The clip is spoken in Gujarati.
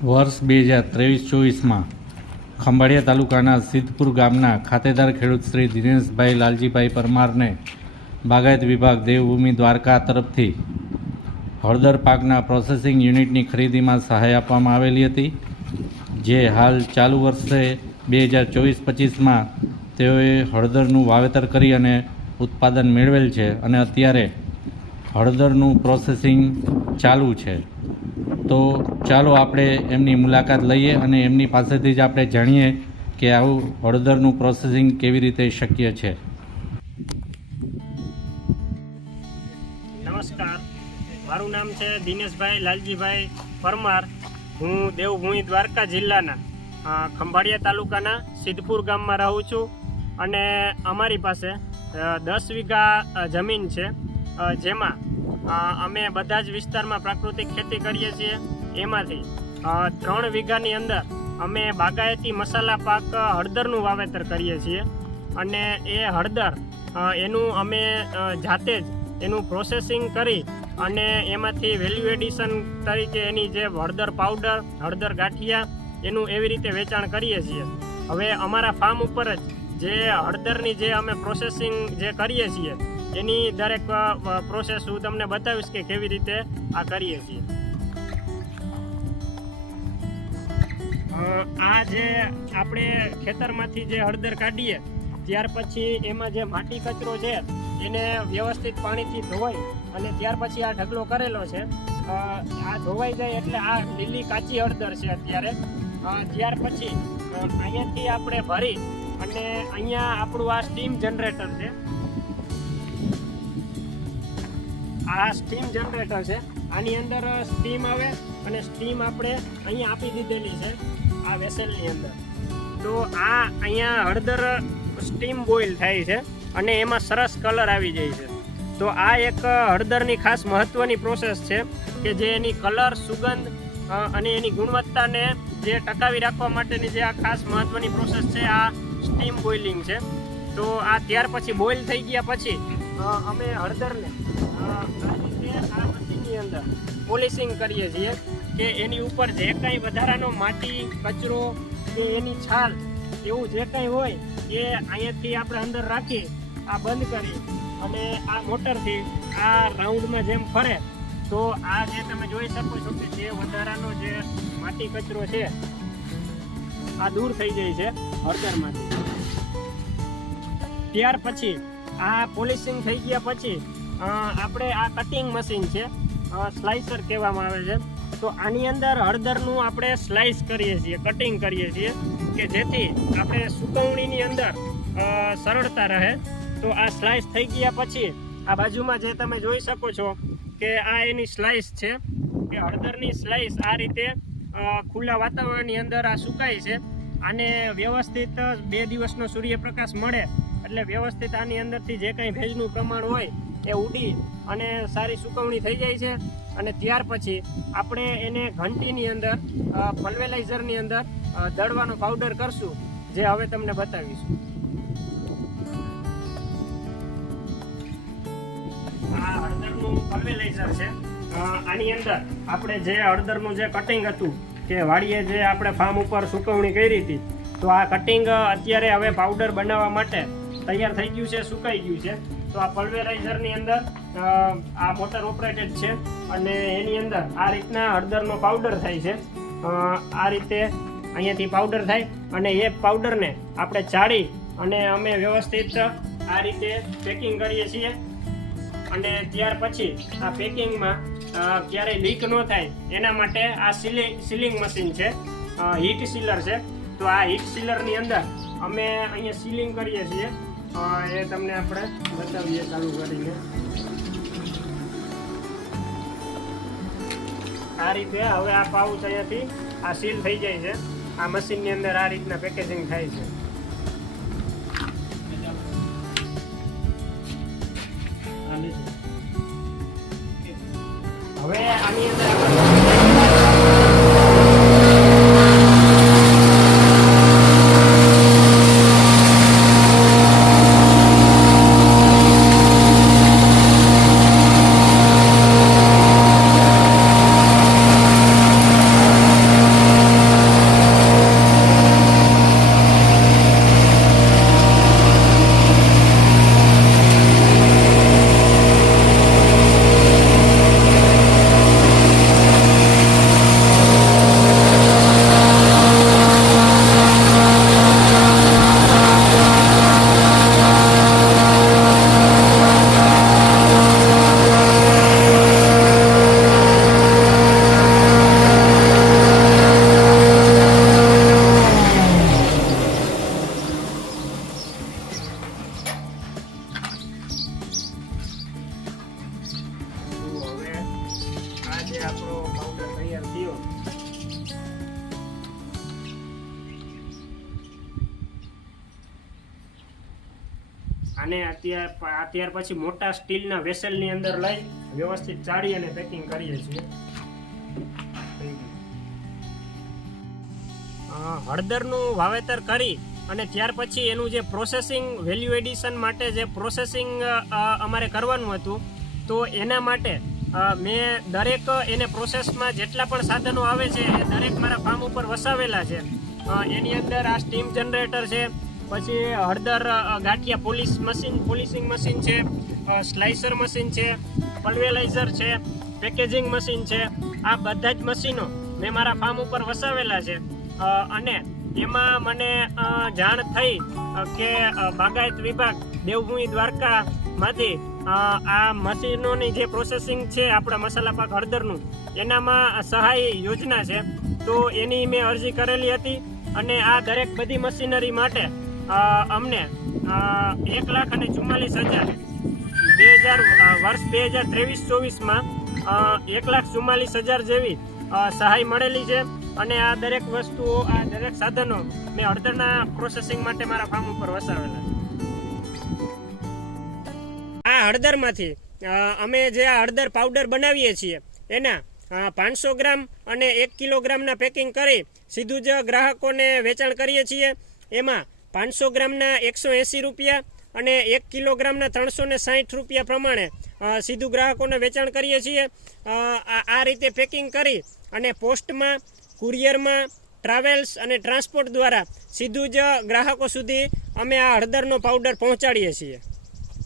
વર્ષ બે હજાર ત્રેવીસ ચોવીસમાં ખંભાળિયા તાલુકાના સિદ્ધપુર ગામના ખાતેદાર ખેડૂત શ્રી દિનેશભાઈ લાલજીભાઈ પરમારને બાગાયત વિભાગ દેવભૂમિ દ્વારકા તરફથી હળદર પાકના પ્રોસેસિંગ યુનિટની ખરીદીમાં સહાય આપવામાં આવેલી હતી. જે હાલ ચાલુ વર્ષે બે હજાર ચોવીસ પચીસમાં તેઓએ હળદરનું વાવેતર કરી અને ઉત્પાદન મેળવેલ છે અને અત્યારે હળદરનું પ્રોસેસિંગ ચાલુ છે. તો ચાલો આપણે એમની મુલાકાત લઈએ અને એમની પાસેથી જ આપણે જાણીએ કે આવું હળદરનું પ્રોસેસિંગ કેવી રીતે શક્ય છે. નમસ્કાર. મારું નામ છે દિનેશભાઈ લાલજીભાઈ પરમાર. હું દેવભૂમિ દ્વારકા જિલ્લાના ખંભાળિયા તાલુકાના સિદ્ધપુર ગામમાં રહું છું અને અમારી પાસે દસ વીઘા જમીન છે. જેમાં અમે બધા જ વિસ્તારમાં પ્રાકૃતિક ખેતી કરીએ છીએ. એમાંથી ત્રણ વીઘાની અંદર અમે બાગાયતી મસાલા પાક હળદરનું વાવેતર કરીએ છીએ. અને એ હળદર એનું અમે જાતે જ એનું પ્રોસેસિંગ કરી અને એમાંથી વેલ્યુ એડિશન તરીકે એની જે હળદર પાવડર હળદર ગાંઠિયા, એનું એવી રીતે વેચાણ કરીએ છીએ. હવે અમારા ફાર્મ ઉપર જ જે હળદરની જે અમે પ્રોસેસિંગ જે કરીએ છીએ એની દરેક પ્રોસેસ હું તમને બતાવીશ કે કેવી રીતે આ કરીએ છીએ. આ જે આપણે ખેતરમાંથી જે હળદર કાઢીએ, ત્યાર પછી એમાં જે માટી કચરો છે, એને વ્યવસ્થિત પાણીથી ધોવાઈ અને ત્યાર પછી આ ઢગલો કરેલો છે. આ ધોવાઈ જાય એટલે આ લીલી કાચી હળદર છે અત્યારે. ત્યાર પછી અહીંયાથી આપણે ભરી અને અહીંયા આપણું આ સ્ટીમ જનરેટર છે આ સ્ટીમ જનરેટર છે. આની અંદર સ્ટીમ આવે અને સ્ટીમ આપણે અહીંયા આપી દીધેલી છે, આ વેસેલની અંદર. તો આ અહીંયા હળદર સ્ટીમ બોઇલ થાય છે અને એમાં સરસ કલર આવી જાય છે. તો આ એક હળદરની ખાસ મહત્વની પ્રોસેસ છે કે જે એની કલર સુગંધ અને એની ગુણવત્તાને જે ટકાવી રાખવા માટેની જે આ ખાસ મહત્વની પ્રોસેસ છે, આ સ્ટીમ બોઇલિંગ છે. તો આ ત્યાર પછી બોઇલ થઈ ગયા પછી અમે હળદરને અંદર પોલિશિંગ કરીએ છીએ કે એની ઉપર જે કાંઈ વધારાનો માટી, કચરો કે એની છાલ એવું જે કાંઈ હોય એ અહીંયાથી આપણે અંદર રાખી આ બંધ કરી અને આ મોટરથી આ રાઉન્ડમાં જેમ ફરે તો આ જે તમે જોઈ શકો છો કે જે વધારાનો જે માટી, કચરો છે, આ દૂર થઈ જાય છે હળદરમાંથી. ત્યાર પછી આ પોલિશિંગ થઈ ગયા પછી આપણે આ કટિંગ મશીન છે સ્લાઇસર કહેવામાં આવે છે. તો આની અંદર હળદરનું આપણે સ્લાઇસ કરીએ છીએ કટિંગ કરીએ છીએ કે જેથી આપણે સુકવણીની અંદર સરળતા રહે. તો આ સ્લાઇસ થઈ ગયા પછી આ બાજુમાં જે તમે જોઈ શકો છો કે આ એની સ્લાઇસ છે કે હળદરની સ્લાઇસ આ રીતે ખુલ્લા વાતાવરણની અંદર આ સુકાય છે. આને વ્યવસ્થિત બે દિવસનો સૂર્યપ્રકાશ મળે એટલે વ્યવસ્થિત આની અંદરથી જે કંઈ ભેજનું પ્રમાણ હોય એ ઉડી અને સારી સુકવણી થઈ જાય છે. અને ત્યાર પછી આપણે એને ઘંટીની અંદર પલ્વેલાઇઝરની અંદર દળવાનો પાવડર કરશું, જે હવે તમને બતાવીશું. આ હળદરનું પલ્વેલાઇઝર છે. આની અંદર આપણે જે હળદરનું જે કટિંગ હતું, કે વાડીએ જે આપણે ફાર્મ ઉપર સુકવણી કરી હતી, તો આ કટિંગ અત્યારે હવે પાવડર બનાવવા માટે તૈયાર થઈ ગયું છે, સુકાઈ ગયું છે. તો આ પલ્વેરાઇઝરની અંદર આ મોટર ઓપરેટેડ છે અને એની અંદર આ રીતના હળદરનો પાવડર થાય છે. આ રીતે અહીંયાથી પાવડર થાય અને એ પાવડરને આપણે ચાળી અને અમે વ્યવસ્થિત આ રીતે પેકિંગ કરીએ છીએ. અને ત્યાર પછી આ પેકિંગમાં ક્યારેય લીક ન થાય, એના માટે આ સીલિંગ સીલિંગ મશીન છે. હીટ સીલર છે. તો આ હીટ સીલરની અંદર અમે અહીંયા સીલિંગ કરીએ છીએ. એ તમને આપણે બતાવીએ ચાલુ કરીને. આ રીતે હવે આ પાઉચ અહીંયાથી આ સીલ થઈ જાય છે. આ મશીનની અંદર આ રીતના પેકેજિંગ થાય છે. હવે આની અંદર રીતે આપણો પાવડર તૈયાર થયો. આને અત્યાર અત્યાર પછી મોટા સ્ટીલના વેસલની અંદર લઈ વ્યવસ્થિત ચાળી અને પેકિંગ કરીએ છીએ. હળદરનું વાવેતર કરી અને ત્યાર પછી એનું જે પ્રોસેસિંગ વેલ્યુ એડિશન માટે જે પ્રોસેસિંગ અમારે કરવાનું હતું, તો એના માટે મેં દરેક એને પ્રોસેસમાં જેટલા પણ સાધનો આવે છે, એ દરેક મારા ફાર્મ ઉપર વસાવેલા છે. એની અંદર આ સ્ટીમ જનરેટર છે, પછી હળદર ગાંઠિયા પોલીસ મશીન પોલિશિંગ મશીન છે સ્લાઇસર મશીન છે પલ્વેલાઇઝર છે પેકેજિંગ મશીન છે. આ બધા જ મશીનો મેં મારા ફાર્મ ઉપર વસાવેલા છે. અને એમાં મને જાણ થઈ કે બાગાયત વિભાગ, દેવભૂમિ દ્વારકામાંથી આ મશીનોની જે પ્રોસેસિંગ છે આપણા મસાલા પાક હળદરનું, એનામાં સહાય યોજના છે. તો એની મેં અરજી કરેલી હતી અને આ દરેક બધી મશીનરી માટે અમને એક લાખ અને ચુમ્માલીસ હજાર, બે હજાર વર્ષ બે હજાર ત્રેવીસ ચોવીસમાં એક લાખ ચુમ્માલીસ હજાર જેવી સહાય મળેલી છે. અને આ દરેક વસ્તુઓ, આ દરેક સાધનો મેં હળદરના પ્રોસેસિંગ માટે મારા ફાર્મ ઉપર વસાવેલા છે. આ હળદરમાંથી અમે જે આ હળદર પાવડર બનાવીએ છીએ, એના પાંચસો ગ્રામ અને એક કિલોગ્રામના પેકિંગ કરી સીધું જ ગ્રાહકોને વેચાણ કરીએ છીએ. એમાં પાંચસો ગ્રામના એકસો એંસી રૂપિયા અને એક કિલોગ્રામના ત્રણસો ને સાહીઠ રૂપિયા પ્રમાણે સીધું ગ્રાહકોને વેચાણ કરીએ છીએ. આ રીતે પેકિંગ કરી અને પોસ્ટમાં, કુરિયરમાં, ટ્રાવેલ્સ અને ટ્રાન્સપોર્ટ દ્વારા સીધું જ ગ્રાહકો સુધી અમે આ હળદરનો પાવડર પહોંચાડીએ છીએ.